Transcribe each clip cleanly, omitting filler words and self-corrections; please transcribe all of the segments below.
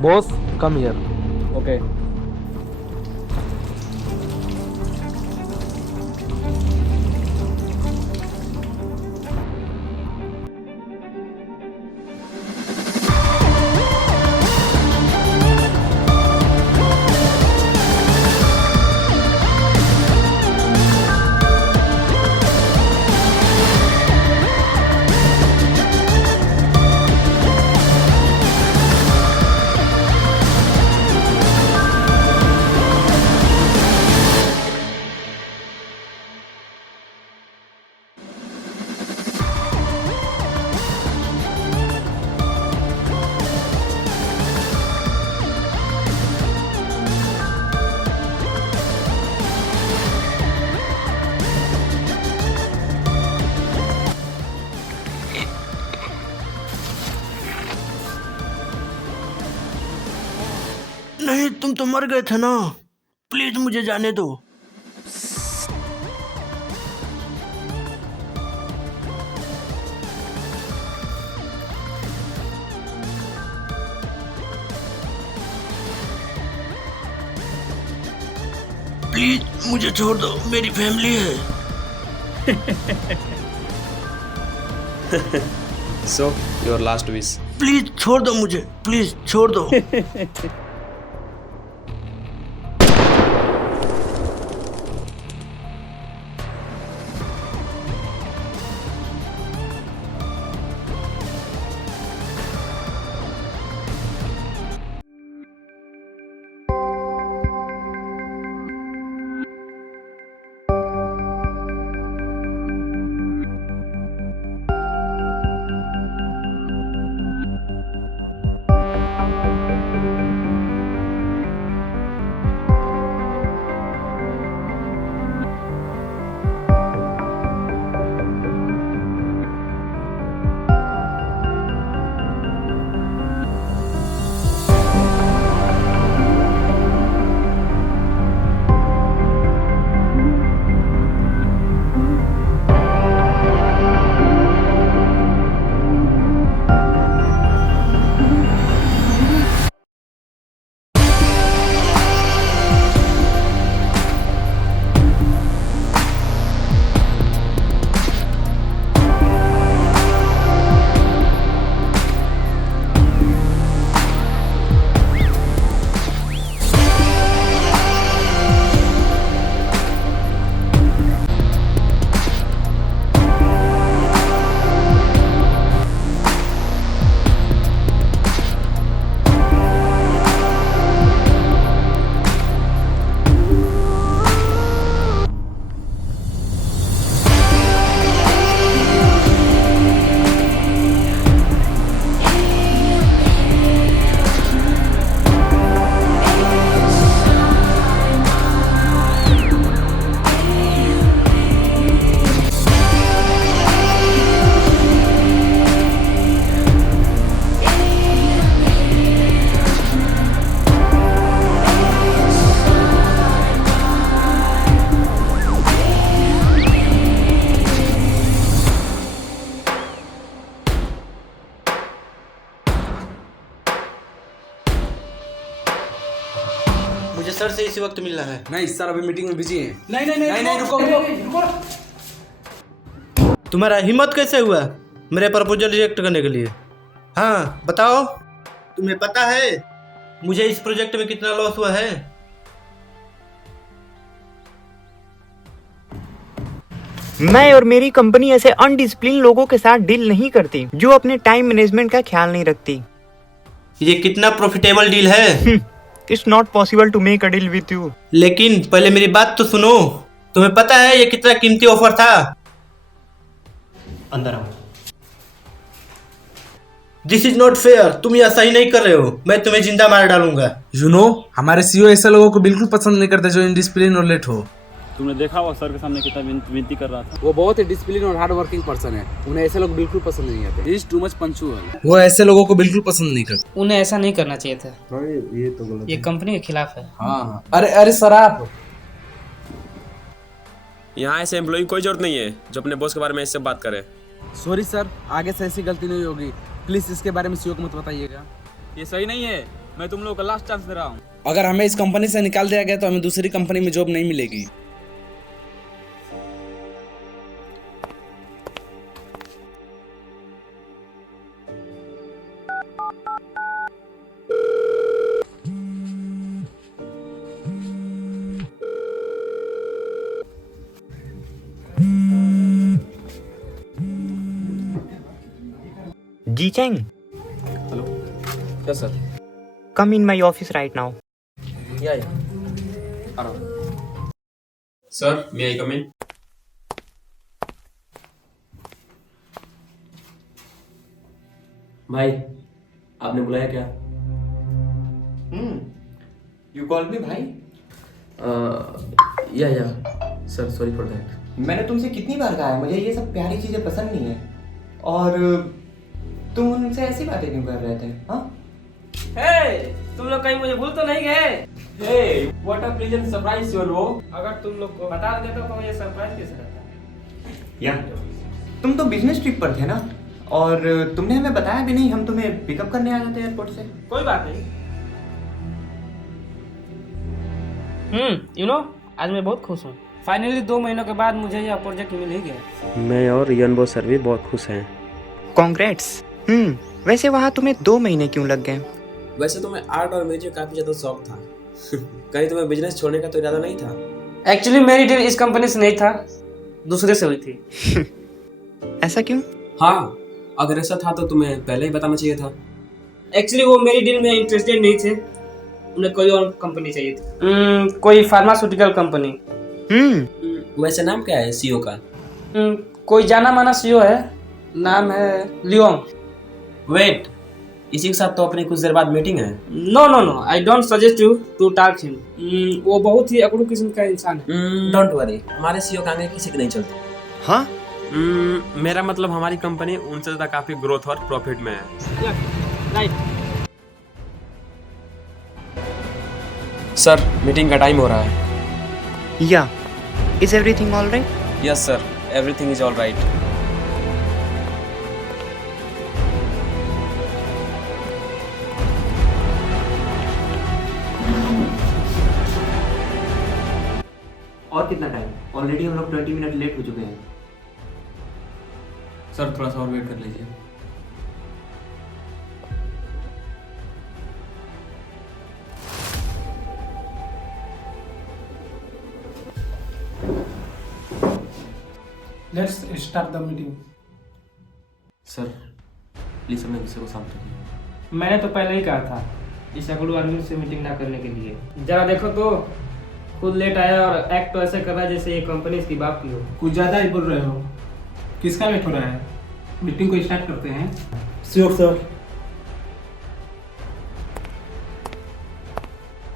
Boss come here. Okay. नहीं, तुम तो मर गए थे ना। प्लीज मुझे जाने दो। प्लीज मुझे छोड़ दो, मेरी फैमिली है। So, your last wish. Please छोड़ दो मुझे, प्लीज छोड़ दो। मुझे सर से इसी वक्त मिलना है। नहीं सर, अभी मीटिंग में बिजी है। नहीं, रुको। तुम्हारा हिम्मत कैसे हुआ मेरे प्रपोजल रिजेक्ट करने के लिए? हाँ बताओ, तुम्हें पता है मुझे इस प्रोजेक्ट में कितना लॉस हुआ है? मैं और मेरी कंपनी ऐसे अनडिसिप्लिन लोगों के साथ डील नहीं करती जो अपने टाइम मैनेजमेंट का ख्याल नहीं रखती। ये कितना प्रॉफिटेबल डील है? It's not possible to make a deal with you. लेकिन पहले मेरी बात तो सुनो। तुम्हें पता है ये कितना कीमती ऑफर था? अंदर आओ। This is not fair. तुम ये सही नहीं कर रहे हो। मैं तुम्हें जिंदा मार डालूंगा। यू नो, हमारे सीईओ ऐसे लोगों को बिल्कुल पसंद नहीं करते जो इनडिसिप्लिन और लेट हो। तुमने देखा वो सर के सामने कितना विनती कर रहा था। वो बहुत ही डिसिप्लिन और हार्ड वर्किंग पर्सन है। उन्हें ऐसे लोग बिल्कुल पसंद नहीं आते। Is too much punctual. वो ऐसे लोगों को बिल्कुल पसंद नहीं करते। उन्हें ऐसा नहीं करना चाहिए था। ये तो गलत ये कंपनी के खिलाफ है। हाँ। अरे सर, आप यहाँ ऐसे एम्प्लॉय कोई जरूरत नहीं है जो अपने बॉस के बारे में इससे बात करे। सॉरी सर, आगे से ऐसी गलती नहीं होगी। प्लीज इसके बारे में सीईओ को मत बताइएगा। ये सही नहीं है। मैं तुम लोगों को लास्ट चांस दे रहा हूँ। अगर हमें इस कंपनी से निकाल दिया गया तो हमें दूसरी कंपनी में जॉब नहीं मिलेगी। जी चैंग, hello, yes sir. come in my office right now. या आ रहा हूँ। सर, मे आई कम इन? भाई, आपने बुलाया क्या? You called me भाई? या सर, सॉरी फॉर दैट। मैंने तुमसे कितनी बार कहा है मुझे ये सब प्यारी चीजें पसंद नहीं है, और तुम उनसे ऐसी बातें क्यों कर रहे थे? हाँ, तुम लोग कहीं मुझे भूल तो नहीं गए? What a pleasant surprise your वो। अगर तुम लोग को बता देता तो मुझे सरप्राइज कैसे रहता? या तुम तो बिजनेस ट्रिप पर थे ना, और तुमने हमें बताया भी नहीं। हम तुम्हें पिकअप करने आ जाते एयरपोर्ट से। कोई बात नहीं। यू नो, आज मैं बहुत खुश हूँ। फाइनली 2 महीनों के बाद मुझे यह प्रोजेक्ट मिल ही गया। मैं और रियन बॉस सर भी बहुत खुश हैं। कॉन्ग्रेट्स। वैसे वहाँ तुम्हें 2 महीने क्यों लग गए? वैसे तो मैं आर्ट और म्यूजिक काफी ज्यादा शौक था। कहीं तुम्हें बिजनेस छोड़ने का तो इरादा नहीं था? एक्चुअली मेरी डील इस कंपनी से नहीं था, दूसरे से हुई थी। ऐसा क्यों? हाँ, अगर ऐसा था तो तुम्हें पहले ही बताना चाहिए था। एक्चुअली वो मेरी डील में इंटरेस्टेड नहीं थे, उन्हें कोई और कंपनी चाहिए थी। कोई फार्मास्यूटिकल कंपनी। वैसे नाम क्या है सीईओ का? कोई जाना माना सीईओ है, नाम है लियोंग। वेट, इसी के साथ तो अपनी कुछ देर बाद मीटिंग है। No, I don't suggest you to talk him. वो बहुत ही अकड़ू किस्म का इंसान है। डोंट वरी, हमारे सीईओ का आगे किसी के नहीं चलते। हाँ, मेरा मतलब हमारी कंपनी उनसे ज्यादा काफी ग्रोथ और प्रॉफिट में है। राइट। सर, मीटिंग का टाइम हो रहा है। या is everything all right? Yes sir, everything is all right. और कितना टाइम? ऑलरेडी हम लोग 20 मिनट लेट हो चुके हैं। सर, थोड़ा सा और वेट कर लीजिए। Let's start the meeting. Sir, please अपने गुस्से को शांत रखिए। मैंने तो पहले ही कहा था इस अकड़ू आदमी से मीटिंग ना करने के लिए। जरा देखो तो, खुद लेट आया और एक्ट तो ऐसे कर रहा है जैसे ये कंपनी इसकी बाप की हो। कुछ ज़्यादा ही बोल रहे हो। किसका वेट हो रहा है? मीटिंग को स्टार्ट करते हैं। Sure sir.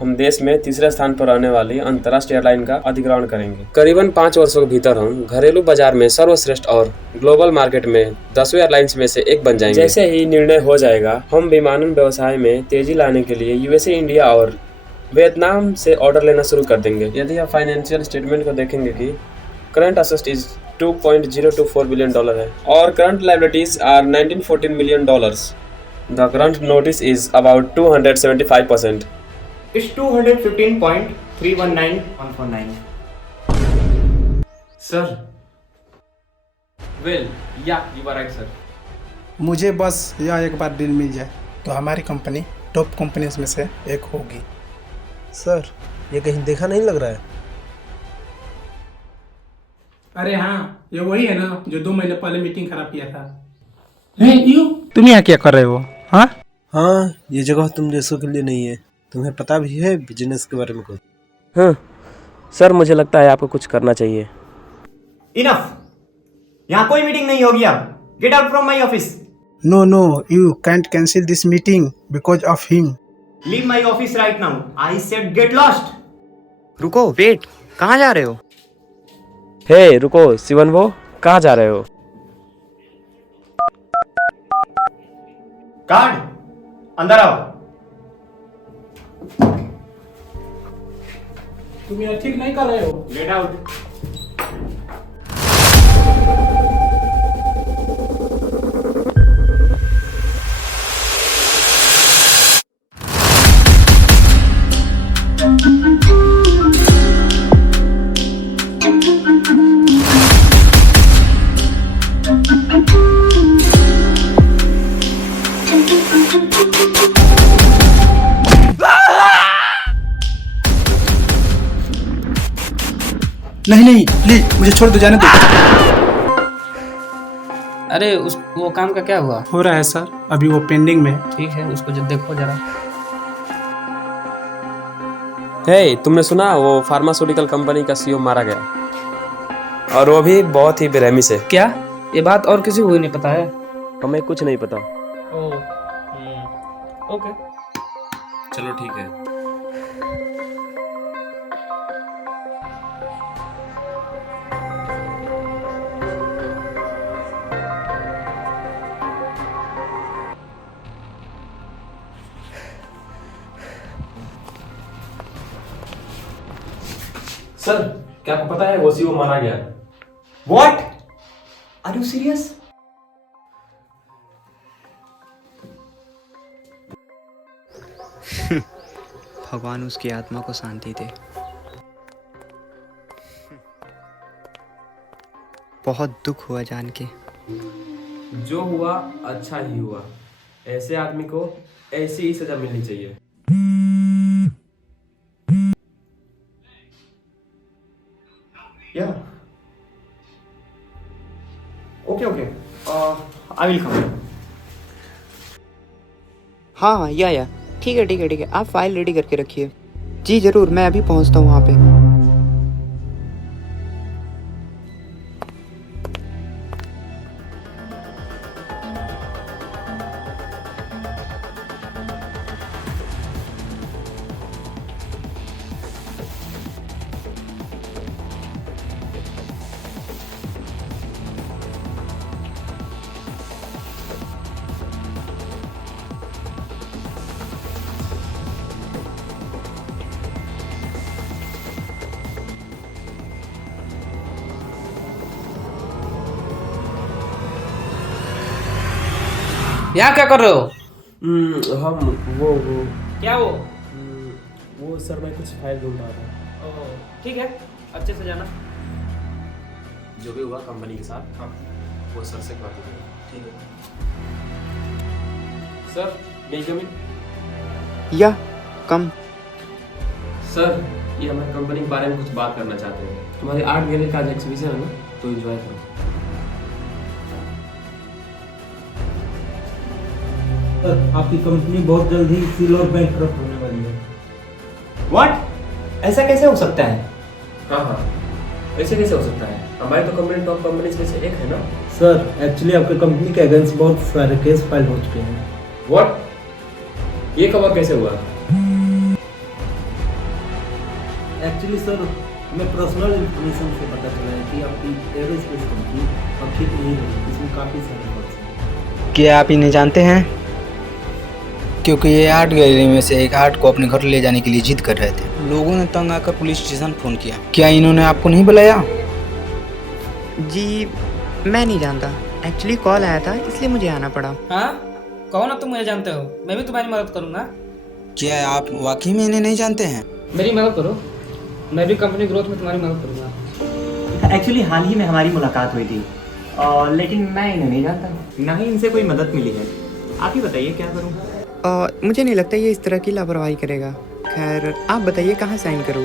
हम देश में तीसरे स्थान पर रहने वाली अंतर्राष्ट्रीय एयरलाइन का अधिग्रहण करेंगे। करीबन 5 वर्षों के भीतर हम घरेलू बाजार में सर्वश्रेष्ठ और ग्लोबल मार्केट में 10वें एयरलाइंस में से एक बन जाएंगे। जैसे ही निर्णय हो जाएगा, हम विमानन व्यवसाय में तेजी लाने के लिए यूएसए, इंडिया और वियतनाम से ऑर्डर लेना शुरू कर देंगे। यदि आप फाइनेंशियल स्टेटमेंट को देखेंगे कि करंट असेट्स इज $2.024 बिलियन है और current liabilities are $1914 million. The current notice is about 275%. It's 215.319149. Sir, well, yeah you are right sir. मुझे बस यह एक बार डील मिल जाए तो हमारी कंपनी टॉप कंपनीज में से एक होगी। सर, ये कहीं देखा नहीं लग रहा है? अरे हाँ, ये वही है ना जो 2 महीने पहले मीटिंग खराब किया था। तुम यहाँ क्या कर रहे हो? हाँ, हाँ, ये जगह तुम जैसों के लिए नहीं है। तुम्हें पता भी है बिजनेस के बारे में कुछ? हाँ सर, मुझे लगता है आपको कुछ करना चाहिए। इनफ, यहाँ कोई मीटिंग नहीं होगी अब। Get out from my office. No, you can't cancel this meeting because of him. Leave my office right now. I said get lost. रुको, वेट, कहाँ जा रहे हो? हे रुको शिवन, वो कहाँ जा रहे हो? गार्ड, अंदर आओ। तुम यह ठीक नहीं कर रहे हो। Get out. नहीं नहीं प्लीज मुझे छोड़ दो, जाने दो। अरे उस वो काम का क्या हुआ? हो रहा है सर, अभी वो पेंडिंग में है। ठीक है, उसको जब देखो जरा। हे, तुमने सुना वो फार्मास्यूटिकल कंपनी का सीईओ मारा गया, और वो भी बहुत ही बेरहमी से। क्या ये बात और किसी को ही नहीं पता है? हमें कुछ नहीं पता। ओके। चलो ठीक है। सर, क्या आपको पता है वो सीईओ मारा गया? What? Are you serious? भगवान उसकी आत्मा को शांति दे। बहुत दुख हुआ जान के। जो हुआ अच्छा ही हुआ। ऐसे आदमी को ऐसी ही सजा मिलनी चाहिए। या okay okay, I will come. हाँ या ठीक है ठीक है ठीक है, आप फाइल रेडी करके रखिए। जी जरूर, मैं अभी पहुंचता हूँ वहाँ पे। यहाँ क्या कर रहे हो? हम वो क्या वो? वो सर, मैं कुछ फाइल ढूंढ रहा था। ठीक है, अच्छे से जाना। जो भी हुआ कंपनी के साथ, हाँ, वो सर से बात करेंगे। ठीक है सर, मेरी जमीन। या कम। सर, ये हमारी कंपनी के बारे में कुछ बात करना चाहते हैं। तुम्हारी आर्ट गैलरी का आज एग्जीबिशन है ना, तो एंजॉय करो। आपकी कंपनी बहुत जल्द ही सील और बैंकक्रप्ट होने वाली है। व्हाट? ऐसा कैसे हो सकता है? हाँ, ऐसे कैसे हो सकता है? हमारी तो कंपनी टॉप कंपनीज में से एक है ना। सर एक्चुअली आपकी कंपनी के अगेंस्ट बहुत सारे केस फाइल हो चुके हैं। व्हाट? ये खबर कैसे हुआ? एक्चुअली सर, हमें पर्सनल इंफॉर्मेशन से पता चला है कि आपकी एरोस्पेस कंपनी अब ठीक नहीं रही, इसमें काफ़ी सारे फॉल्ट्स हैं। क्या आप इन्हें जानते हैं? क्योंकि ये आर्ट गैलरी में से एक आर्ट को अपने घर ले जाने के लिए जिद कर रहे थे। लोगों ने तंग आकर पुलिस स्टेशन फोन किया। क्या इन्होंने आपको नहीं बुलाया? जी मैं नहीं जानता, एक्चुअली कॉल आया था इसलिए मुझे आना पड़ा। हाँ, कहो ना, तुम मुझे जानते हो, मैं भी तुम्हारी मदद करूँगा। क्या आप वाकई में इन्हें नहीं जानते हैं? मेरी मदद करो, मैं भी कंपनी ग्रोथ में तुम्हारी मदद करूँगा। एक्चुअली हाल ही में हमारी मुलाकात हुई थी, लेकिन मैं इन्हें नहीं जानता, ना ही इनसे कोई मदद मिली है। आप ही बताइए क्या करूँ? मुझे नहीं लगता ये इस तरह की लापरवाही करेगा। खैर आप बताइए कहाँ साइन करूँ?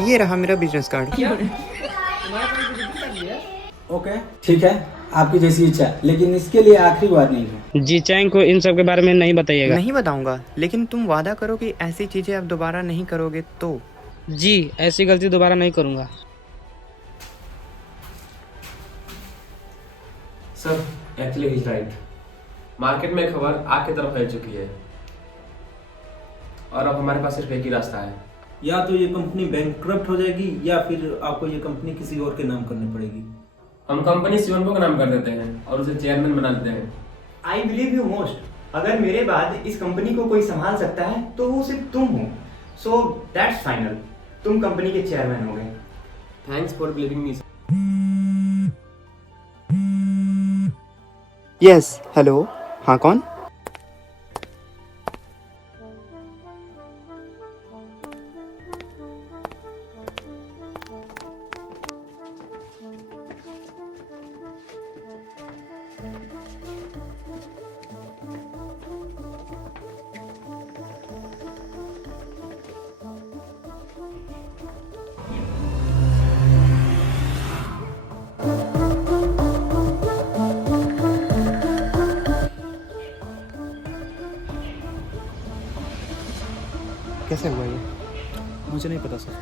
ये रहा मेरा बिजनेस कार्ड। ओके ठीक है, आपकी जैसी इच्छा, लेकिन इसके लिए आखिरी वार्निंग है। जी चैंग को इन सब के बारे में नहीं बताइएगा। नहीं बताऊंगा, लेकिन तुम वादा करो कि ऐसी चीजें अब दोबारा नहीं करोगे तो। जी, ऐसी गलती दोबारा नहीं करूँगा। Sir, actually he is right. Market में खबर आग की तरफ फैल चुकी है, और अब हमारे पास सिर्फ एक ही रास्ता है। या तो ये कंपनी बैंकक्रप्ट हो जाएगी या फिर आपको ये कंपनी किसी और के नाम करनी पड़ेगी। हम कंपनी सीईओ का नाम कर देते हैं और उसे चेयरमैन बना देते हैं। I believe you most. अगर मेरे बाद इस कंपनी को कोई संभाल सकता है तो वो सिर्फ तुम हो। सो दैट्स फाइनल, तुम कंपनी के चेयरमैन हो गए। Thanks for believing me. Yes, hello, हाँ कौन? कैसे हुआ ये? मुझे नहीं पता सर।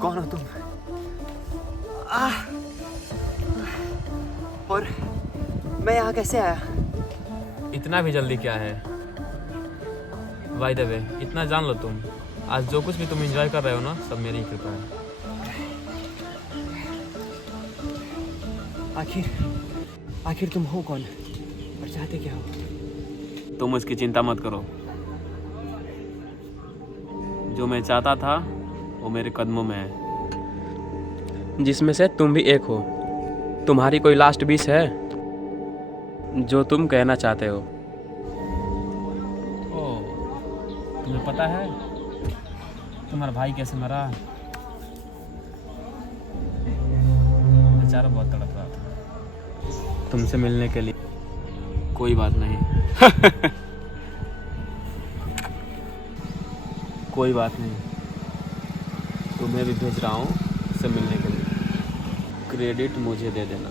कौन हो तुम? और मैं यहाँ कैसे आया? इतना भी जल्दी क्या है? बाय द वे, इतना जान लो तुम, आज जो कुछ भी तुम एंजॉय कर रहे हो ना, सब मेरी ही कृपा है। आखिर तुम हो कौन और चाहते क्या हो? तुम उसकी चिंता मत करो। जो मैं चाहता था वो मेरे कदमों में है, जिसमें से तुम भी एक हो। तुम्हारी कोई लास्ट विश है जो तुम कहना चाहते हो? ओह, तुम्हें पता है तुम्हारा भाई कैसे मरा? बेचारा बहुत तड़प रहा था तुमसे मिलने के लिए। कोई बात नहीं। कोई बात नहीं, तुम्हें भी भेज रहा हूँ उससे मिलने के लिए। क्रेडिट मुझे दे देना।